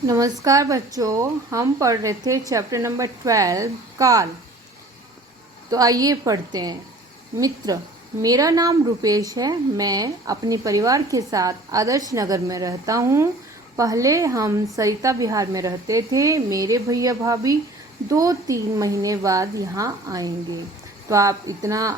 नमस्कार बच्चों, हम पढ़ रहे थे चैप्टर नंबर 12 काल। तो आइए पढ़ते हैं। मित्र, मेरा नाम रुपेश है। मैं अपने परिवार के साथ आदर्श नगर में रहता हूँ। पहले हम सरिता विहार में रहते थे। मेरे भैया भाभी 2-3 महीने बाद यहाँ आएंगे। तो आप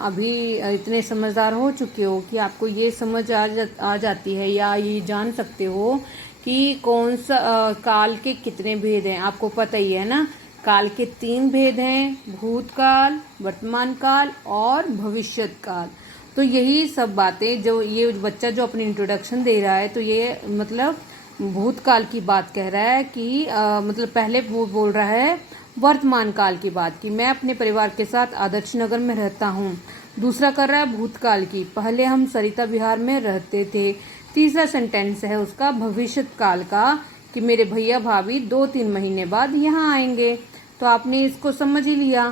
अभी इतने समझदार हो चुके हो कि आपको ये समझ आ जाती है या ये जान सकते हो कि कौन सा काल के कितने भेद हैं। आपको पता ही है ना, काल के 3 भेद हैं, भूतकाल, वर्तमान काल और भविष्यत काल। तो यही सब बातें जो ये बच्चा जो अपनी इंट्रोडक्शन दे रहा है, तो ये मतलब भूतकाल की बात कह रहा है कि मतलब पहले वो बोल रहा है वर्तमान काल की बात की मैं अपने परिवार के साथ आदर्श नगर में रहता हूँ। दूसरा कर रहा है भूतकाल की, पहले हम सरिता विहार में रहते थे। तीसरा सेंटेंस है उसका भविष्यत काल का कि मेरे भैया भाभी 2-3 महीने बाद यहाँ आएंगे। तो आपने इसको समझ ही लिया।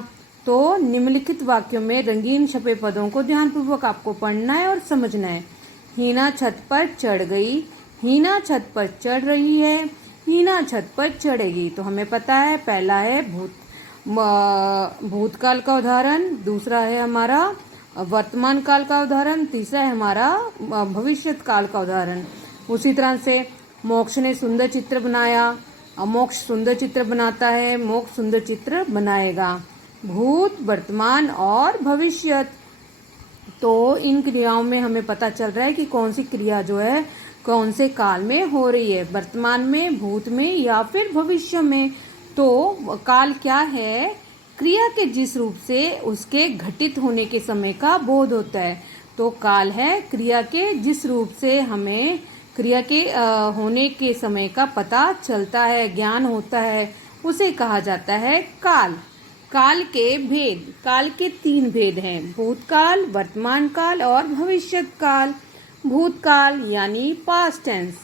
तो निम्नलिखित वाक्यों में रंगीन छपे पदों को ध्यानपूर्वक आपको पढ़ना है और समझना है। हीना छत पर चढ़ गई, हीना छत पर चढ़ रही है, हीना छत पर चढ़ेगी। तो हमें पता है पहला है भूतकाल का उदाहरण, दूसरा है हमारा वर्तमान काल का उदाहरण, तीसरा है हमारा भविष्यत काल का उदाहरण। उसी तरह से मोक्ष ने सुंदर चित्र बनाया, अमोक्ष सुंदर चित्र बनाता है, मोक्ष सुंदर चित्र बनाएगा। भूत, वर्तमान और भविष्यत। तो इन क्रियाओं में हमें पता चल रहा है कि कौन सी क्रिया जो है कौन से काल में हो रही है, वर्तमान में, भूत में या फिर भविष्य में। तो काल क्या है? क्रिया के जिस रूप से उसके घटित होने के समय का बोध होता है। तो काल है क्रिया के जिस रूप से हमें क्रिया के होने के समय का पता चलता है, ज्ञान होता है, उसे कहा जाता है काल। काल के भेद, काल के 3 भेद हैं, भूतकाल, वर्तमान काल और भविष्यत काल। भूतकाल यानी पास्ट टेंस,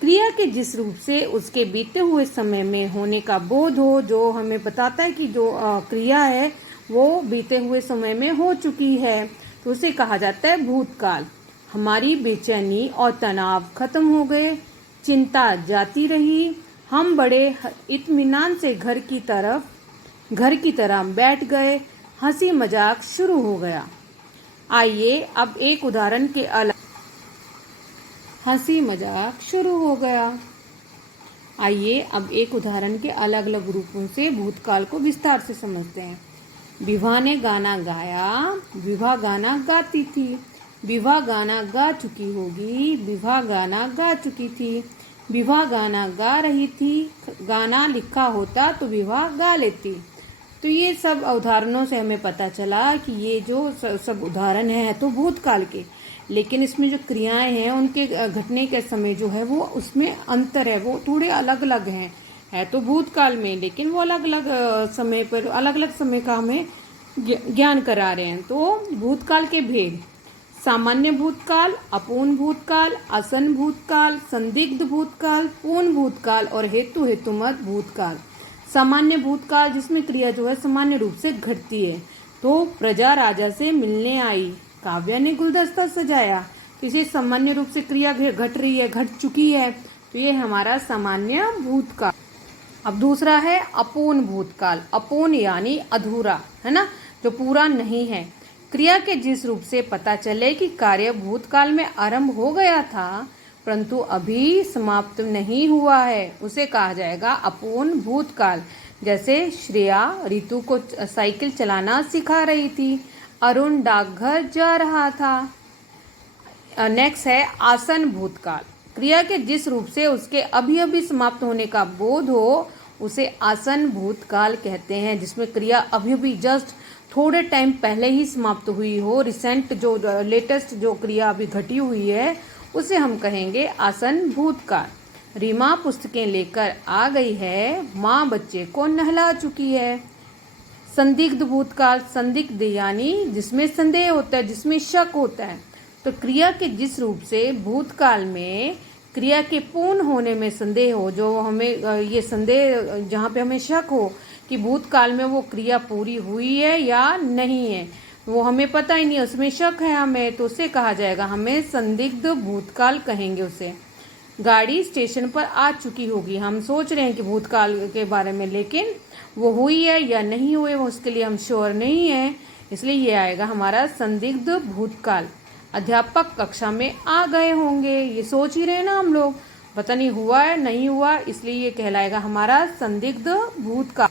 क्रिया के जिस रूप से उसके बीते हुए समय में होने का बोध हो, जो हमें बताता है कि जो क्रिया है वो बीते हुए समय में हो चुकी है, तो उसे कहा जाता है भूतकाल। हमारी बेचैनी और तनाव खत्म हो गए, चिंता जाती रही, हम बड़े इत्मीनान से घर की तरह बैठ गए, हंसी मजाक शुरू हो गया। आइए अब एक उदाहरण के हंसी मजाक शुरू हो गया। आइए अब एक उदाहरण के अलग अलग रूपों से भूतकाल को विस्तार से समझते हैं। विभा ने गाना गाया, विभा गाना गाती थी, विभा गाना गा चुकी होगी, विभा गाना गा चुकी थी, विभा गाना गा रही थी, गाना लिखा होता तो विभा गा लेती। तो ये सब उदाहरणों से हमें पता चला कि ये जो सब उदाहरण है तो भूतकाल के, लेकिन इसमें जो क्रियाएं हैं उनके घटने के समय जो है वो उसमें अंतर है, वो थोड़े अलग अलग हैं। है तो भूतकाल में, लेकिन वो अलग अलग समय पर अलग अलग समय का हमें ज्ञान करा रहे हैं। तो भूतकाल के भेद, सामान्य भूतकाल, अपूर्ण भूतकाल, आसन भूतकाल, संदिग्ध भूतकाल, पूर्ण भूतकाल और हेतुमत भूतकाल। सामान्य भूतकाल जिसमें क्रिया जो है सामान्य रूप से घटती है। तो प्रजा राजा से मिलने आई, काव्या ने गुलदस्ता सजाया, तो इसे सामान्य रूप से क्रिया घट रही है, घट चुकी है, तो ये हमारा सामान्य भूतकाल। अब दूसरा है अपूर्ण भूतकाल। अपूर्ण यानी अधूरा, है ना, जो पूरा नहीं है। क्रिया के जिस रूप से पता चले कि कार्य भूतकाल में आरंभ हो गया था परंतु अभी समाप्त नहीं हुआ है, उसे कहा जाएगा अपूर्ण भूतकाल। जैसे श्रेया ऋतु को साइकिल चलाना सिखा रही थी, अरुण डाकघर जा रहा था। नेक्स्ट है आसन भूतकाल। क्रिया के जिस रूप से उसके अभी अभी समाप्त होने का बोध हो उसे आसन भूतकाल कहते हैं, जिसमें क्रिया अभी अभी जस्ट थोड़े टाइम पहले ही समाप्त हुई हो, रिसेंट जो लेटेस्ट जो क्रिया अभी घटी हुई है उसे हम कहेंगे आसन भूतकाल। रीमा पुस्तकें लेकर आ गई है, माँ बच्चे को नहला चुकी है। संदिग्ध भूतकाल, संदिग्ध यानी जिसमें संदेह होता है, जिसमें शक होता है। तो क्रिया के जिस रूप से भूतकाल में क्रिया के पूर्ण होने में संदेह हो, जो हमें ये संदेह जहाँ पे हमें शक हो कि भूतकाल में वो क्रिया पूरी हुई है या नहीं है, वो हमें पता ही नहीं है, उसमें शक है हमें, तो उसे कहा जाएगा, हमें संदिग्ध भूतकाल कहेंगे उसे। गाड़ी स्टेशन पर आ चुकी होगी। हम सोच रहे हैं कि भूतकाल के बारे में, लेकिन वो हुई है या नहीं हुई वो उसके लिए हम श्योर नहीं है, इसलिए ये आएगा हमारा संदिग्ध भूतकाल। अध्यापक कक्षा में आ गए होंगे, ये सोच ही रहे ना हम लोग, पता नहीं हुआ है नहीं हुआ, इसलिए ये कहलाएगा हमारा संदिग्ध भूतकाल।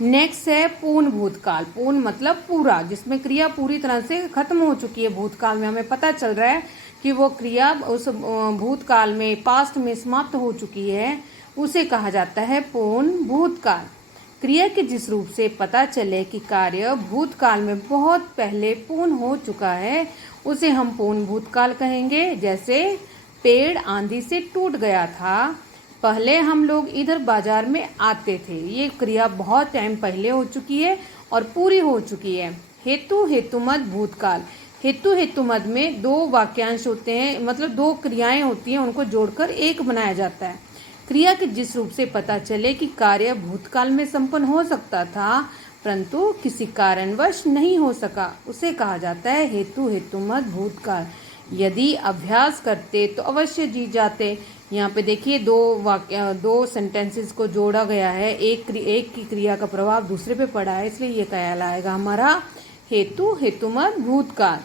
नेक्स्ट है पूर्ण भूतकाल। पूर्ण मतलब पूरा, जिसमें क्रिया पूरी तरह से खत्म हो चुकी है। भूतकाल में हमें पता चल रहा है कि वो क्रिया उस भूतकाल में, पास्ट में समाप्त हो चुकी है, उसे कहा जाता है पूर्ण भूतकाल। क्रिया के जिस रूप से पता चले कि कार्य भूतकाल में बहुत पहले पूर्ण हो चुका है, उसे हम पूर्ण भूतकाल कहेंगे। जैसे पेड़ आंधी से टूट गया था, पहले हम लोग इधर बाजार में आते थे, ये क्रिया बहुत टाइम पहले हो चुकी है और पूरी हो चुकी है। हेतु हेतुमद भूतकाल। हेतु हेतुमद में दो वाक्यांश होते हैं, मतलब दो क्रियाएं होती हैं, उनको जोड़कर एक बनाया जाता है। क्रिया के जिस रूप से पता चले कि कार्य भूतकाल में संपन्न हो सकता था परंतु किसी कारणवश नहीं हो सका, उसे कहा जाता है हेतु हेतुमद भूतकाल। यदि अभ्यास करते तो अवश्य जीत जाते। यहाँ पे देखिए दो सेंटेंसेस को जोड़ा गया है, एक की क्रिया का प्रभाव दूसरे पे पड़ा है, इसलिए ये कहलाएगा हमारा हेतु हेतुमद भूतकाल।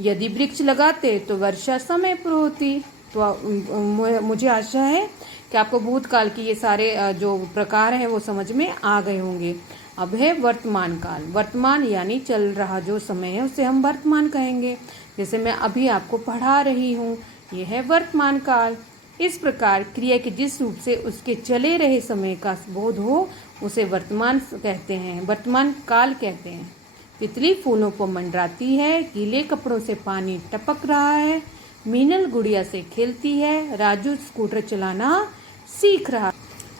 यदि वृक्ष लगाते तो वर्षा समय पर होती। तो मुझे आशा है कि आपको भूतकाल की ये सारे जो प्रकार हैं वो समझ में आ गए होंगे। अब है वर्तमान काल। वर्तमान यानी चल रहा जो समय है उसे हम वर्तमान कहेंगे। जैसे मैं अभी आपको पढ़ा रही हूँ, यह है वर्तमान काल। इस प्रकार क्रिया के जिस रूप से उसके चले रहे समय का बोध हो उसे वर्तमान कहते हैं, वर्तमान काल कहते हैं। तितली फूलों पर मंडराती है, गीले कपड़ों से पानी टपक रहा है, मीनल गुड़िया से खेलती है, राजू स्कूटर चलाना सीख रहा।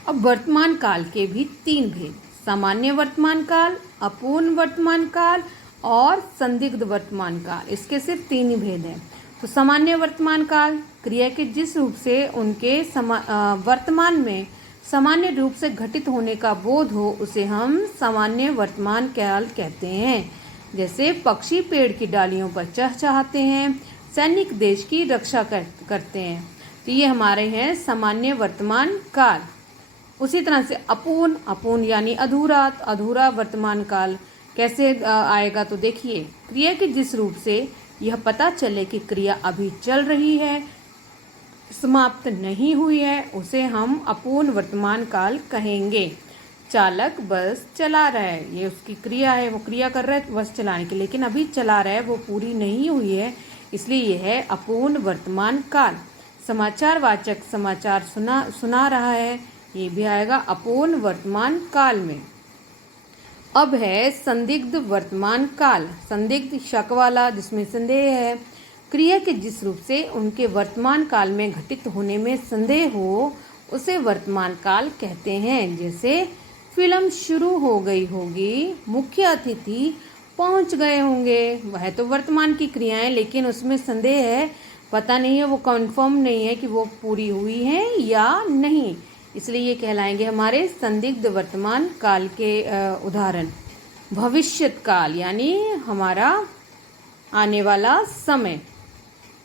अब वर्तमान काल के भी तीन भेद, सामान्य वर्तमान काल, अपूर्ण वर्तमान काल और संदिग्ध वर्तमान काल। इसके सिर्फ तीन ही भेद हैं। तो सामान्य वर्तमान काल, क्रिया के जिस रूप से उनके वर्तमान में सामान्य रूप से घटित होने का बोध हो उसे हम सामान्य वर्तमान काल कहते हैं। जैसे पक्षी पेड़ की डालियों पर चहचहाते हैं, सैनिक देश की रक्षा करते हैं, तो ये हमारे हैं सामान्य वर्तमान काल। उसी तरह से अपूर्ण यानी अधूरा वर्तमान काल कैसे आएगा, तो देखिए क्रिया के जिस रूप से यह पता चले कि क्रिया अभी चल रही है, समाप्त नहीं हुई है, उसे हम अपूर्ण वर्तमान काल कहेंगे। चालक बस चला रहा है, ये उसकी क्रिया है, वो क्रिया कर रहा है बस चलाने की, लेकिन अभी चला रहा है, वो पूरी नहीं हुई है, इसलिए यह है अपूर्ण वर्तमान काल। समाचार वाचक समाचार सुना रहा है, ये भी आएगा अपूर्ण वर्तमान काल में। अब है संदिग्ध वर्तमान काल। संदिग्ध शक वाला, जिसमें संदेह है। क्रिया के जिस रूप से उनके वर्तमान काल में घटित होने में संदेह हो उसे वर्तमान काल कहते हैं। जैसे फिल्म शुरू हो गई होगी, मुख्य अतिथि पहुंच गए होंगे, वह तो वर्तमान की क्रियाएं, लेकिन उसमें संदेह है, पता नहीं है, वो कंफर्म नहीं है कि वो पूरी हुई है या नहीं, इसलिए ये कहलाएंगे हमारे संदिग्ध वर्तमान काल के उदाहरण। भविष्यत काल यानी हमारा आने वाला समय।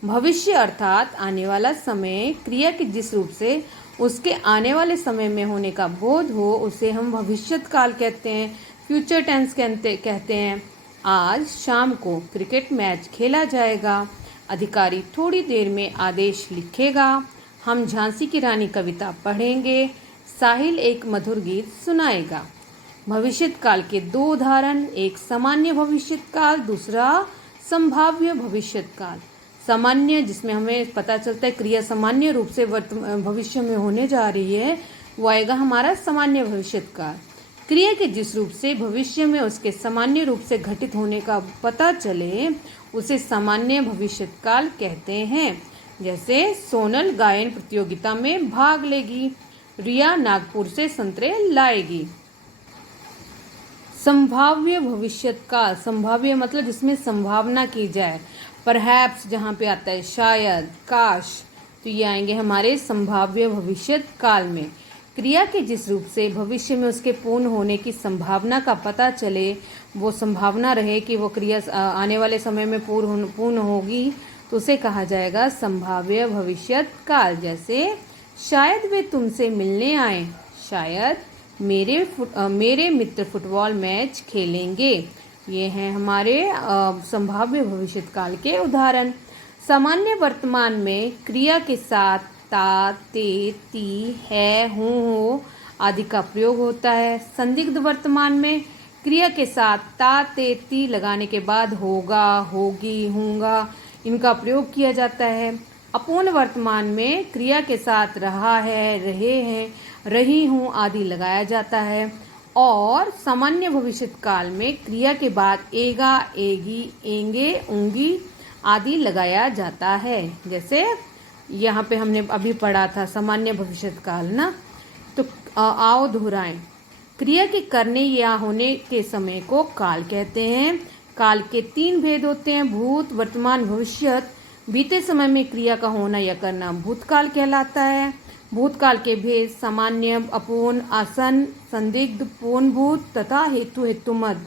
भविष्य अर्थात आने वाला समय, क्रिया के जिस रूप से उसके आने वाले समय में होने का बोध हो उसे हम भविष्यत काल कहते हैं, फ्यूचर टेंस कहते हैं। आज शाम को क्रिकेट मैच खेला जाएगा, अधिकारी थोड़ी देर में आदेश लिखेगा, हम झांसी की रानी कविता पढ़ेंगे, साहिल एक मधुर गीत सुनाएगा। भविष्यत काल के दो उदाहरण, एक सामान्य भविष्यत काल, दूसरा संभाव्य भविष्यत काल। सामान्य जिसमें हमें पता चलता है क्रिया सामान्य रूप से भविष्य में होने जा रही है, वो आएगा हमारा सामान्य भविष्यत काल। क्रिया के जिस रूप से भविष्य में उसके सामान्य रूप से घटित होने का पता चले उसे सामान्य भविष्यत काल कहते हैं। जैसे सोनल गायन प्रतियोगिता में भाग लेगी, रिया नागपुर से संतरे लाएगी। संभाव्य भविष्यत काल, संभाव्य मतलब जिसमें संभावना की जाए, परहैप्स जहाँ पे आता है शायद, काश, तो ये आएंगे हमारे संभाव्य भविष्यत काल में। क्रिया के जिस रूप से भविष्य में उसके पूर्ण होने की संभावना का पता चले, वो संभावना रहे कि वो क्रिया आने वाले समय में पूर्ण होगी, तो उसे कहा जाएगा संभाव्य भविष्यत काल। जैसे शायद वे तुमसे मिलने आए, शायद मेरे मित्र फुटबॉल मैच खेलेंगे। ये हैं हमारे संभाव्य भविष्यत काल के उदाहरण। सामान्य वर्तमान में क्रिया के साथ ता, ते, ती, है, हूँ, हो आदि का प्रयोग होता है। संदिग्ध वर्तमान में क्रिया के साथ ता, ते, ती लगाने के बाद होगा, होगी, होगा इनका प्रयोग किया जाता है। अपूर्ण वर्तमान में क्रिया के साथ रहा है, रहे हैं, रही हूँ आदि लगाया जाता है। और सामान्य भविष्यत काल में क्रिया के बाद एगा, एगी, एंगे, ऊंगी आदि लगाया जाता है। जैसे यहाँ पे हमने अभी पढ़ा था सामान्य भविष्यत काल ना। तो आओ दोहराएं। क्रिया के करने या होने के समय को काल कहते हैं। काल के 3 भेद होते हैं, भूत, वर्तमान, भविष्यत। बीते समय में क्रिया का होना या करना भूतकाल कहलाता है। भूतकाल के भेद सामान्य, अपूर्ण, आसन, संदिग्ध, पूर्णभूत तथा हेतु, हेतुमद।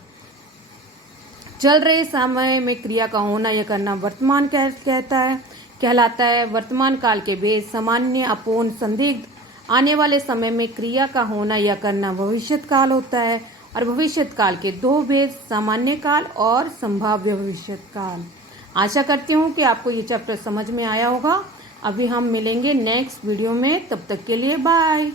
चल रहे समय में क्रिया का होना या करना वर्तमान कहलाता है। वर्तमान काल के भेद सामान्य, अपूर्ण, संदिग्ध। आने वाले समय में क्रिया का होना या करना भविष्यत काल होता है। और भविष्यत काल के 2 भेद सामान्य काल और संभाव्य भविष्यत काल। आशा करती हूँ कि आपको ये चैप्टर समझ में आया होगा। अभी हम मिलेंगे नेक्स्ट वीडियो में, तब तक के लिए बाय।